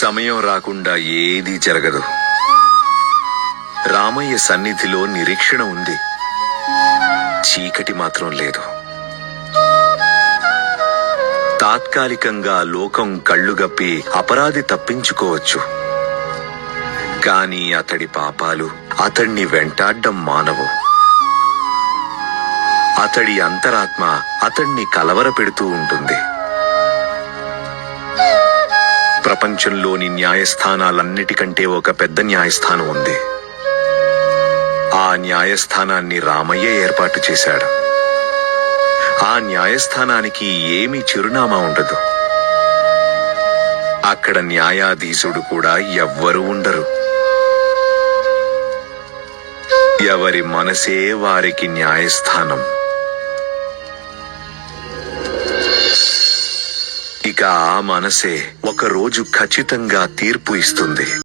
సమయం రాకుండా ఏదీ జరగదు. రామయ్య సన్నిధిలో నిరీక్షణ ఉంది, చీకటి మాత్రం లేదు. తాత్కాలికంగా లోకం కళ్ళుగప్పి అపరాధి తప్పించుకోవచ్చు, కాని అతడి పాపాలు అతణ్ణి వెంటాడ్డం మానవు. అతడి అంతరాత్మ అతణ్ణి కలవరపెడుతూ ఉంటుంది. ప్రపంచంలోని న్యాయస్థానాలన్నిటికంటే ఒక పెద్ద న్యాయస్థానం ఉంది. ఆ న్యాయస్థానాన్ని రామయ్య ఏర్పాటు చేశాడు. ఆ న్యాయస్థానానికి ఏమీ చిరునామా ఉండదు. అక్కడ న్యాయాధీశుడు కూడా ఎవ్వరూ ఉండరు. ఎవరి మనసే వారికి న్యాయస్థానం. ఇక ఆ మనసే ఒకరోజు ఖచ్చితంగా తీర్పు ఇస్తుంది.